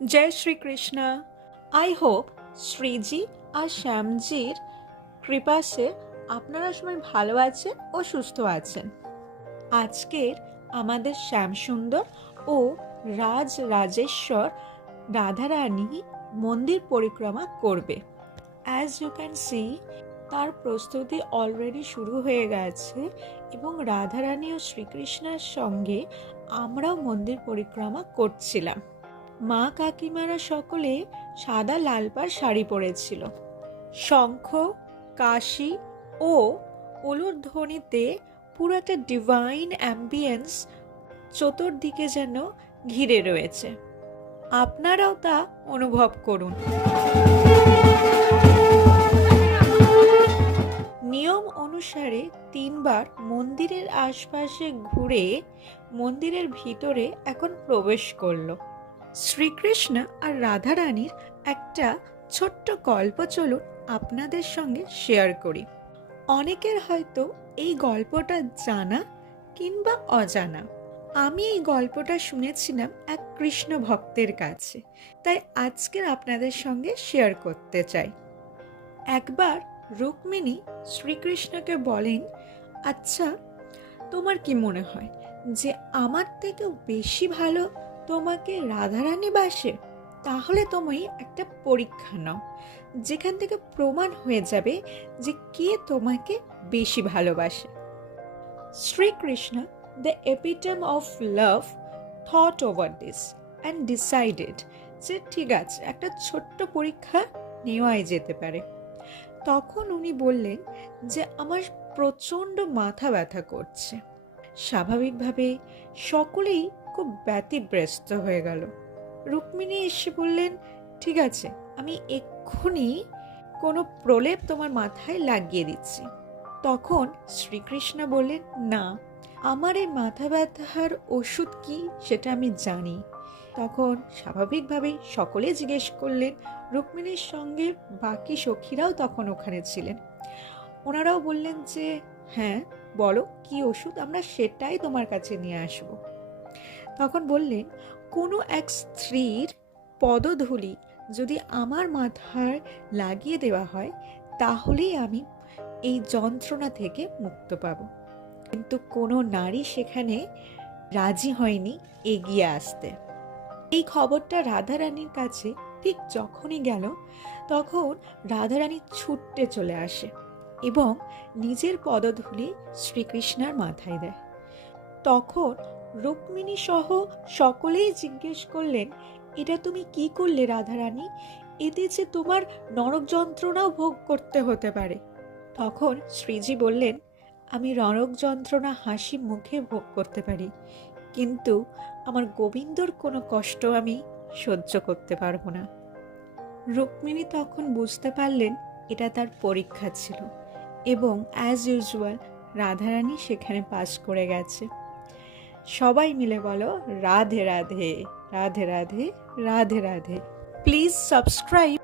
Joy Shrikrishna. I hope Shriji আর শ্যামজির কৃপাসে আপনারা সবাই ভালো আছেন ও সুস্থ আছেন। আজকের আমাদের শ্যামসুন্দর ও রাজরাজেশ্বর রাধারানী মন্দির পরিক্রমা করবে। অ্যাজ ইউ ক্যান সি, তার প্রস্তুতি অলরেডি শুরু হয়ে গেছে এবং রাধারানী ও শ্রীকৃষ্ণের সঙ্গে আমরাও মন্দির পরিক্রমা করছিলাম। মা কাকিমারা সকলে সাদা লাল পাড় শাড়ি পরেছিল। শঙ্খ, কাশি ও উলুধ্বনিতে পুরো একটা ডিভাইন অ্যাম্বিয়েন্স চতুর্দিকে যেন ঘিরে রয়েছে। আপনারাও তা অনুভব করুন। নিয়ম অনুসারে 3 বার মন্দিরের আশপাশে ঘুরে মন্দিরের ভিতরে এখন প্রবেশ করলো। শ্রীকৃষ্ণ আর রাধারানীর একটা ছোট্ট গল্প চলুন আপনাদের সঙ্গে শেয়ার করি। অনেকের হয়তো এই গল্পটা জানা কিংবা অজানা। আমি এই গল্পটা শুনেছিলাম এক কৃষ্ণ ভক্তের কাছে, তাই আজকের আপনাদের সঙ্গে শেয়ার করতে চাই। একবার রুক্মিণী শ্রীকৃষ্ণকে বলেন, আচ্ছা, তোমার কি মনে হয় যে আমার থেকেও বেশি ভালো তোমাকে রাধারানী বাসে? তাহলে তুমি একটা পরীক্ষা নাও, যেখান থেকে প্রমাণ হয়ে যাবে যে কে তোমাকে বেশি ভালোবাসে। Shrikrishna, the epitome of love, thought over this and decided যে ঠিক আছে, একটা ছোট্ট পরীক্ষা নেওয়াই যেতে পারে। তখন উনি বললেন যে আমার প্রচণ্ড মাথা ব্যথা করছে। স্বাভাবিকভাবে সকলেই খুব ব্যতিব্যস্ত হয়ে গেল। রুক্মিণী এসে বললেন, ঠিক আছে, আমি এক্ষুনি কোনো প্রলেপ তোমার মাথায় লাগিয়ে দিচ্ছি। তখন শ্রীকৃষ্ণ বললেন, না, আমার এই মাথা ব্যথার ওষুধ কি সেটা আমি জানি। তখন স্বাভাবিকভাবেই সকলে জিজ্ঞেস করলেন। রুক্মিণীর সঙ্গে বাকি সখীরাও তখন ওখানে ছিলেন। ওনারাও বললেন যে হ্যাঁ, বলো কি ওষুধ, আমরা সেটাই তোমার কাছে নিয়ে আসব। তখন বললেন, কোনো এক স্ত্রীর পদধূলি যদি আমার মাথায় লাগিয়ে দেওয়া হয় তাহলেই আমি এই যন্ত্রণা থেকে মুক্ত পাব। কিন্তু কোনো নারী সেখানে রাজি হয়নি এগিয়ে আসতে। এই খবরটা রাধারানীর কাছে ঠিক যখনই গেল, তখন রাধারানী ছুটতে চলে আসে এবং নিজের পদধূলি শ্রীকৃষ্ণের মাথায় দেয়। তখন রুক্মিণী সহ সকলেই জিজ্ঞেস করলেন, এটা তুমি কি করলে রাধারানী? এতে যে তোমার নরক যন্ত্রণাও ভোগ করতে হতে পারে। তখন শ্রীজি বললেন, আমি নরক যন্ত্রণা হাসি মুখে ভোগ করতে পারি, কিন্তু আমার গোবিন্দর কোনো কষ্ট আমি সহ্য করতে পারবো না। রুক্মিণী তখন বুঝতে পারলেন এটা তার পরীক্ষা ছিল এবং অ্যাজ ইউজুয়াল রাধারানী সেখানে পাস করে গেছে। সবাই মিলে বলো, রাধে রাধে, রাধে রাধে, রাধে রাধে। Please subscribe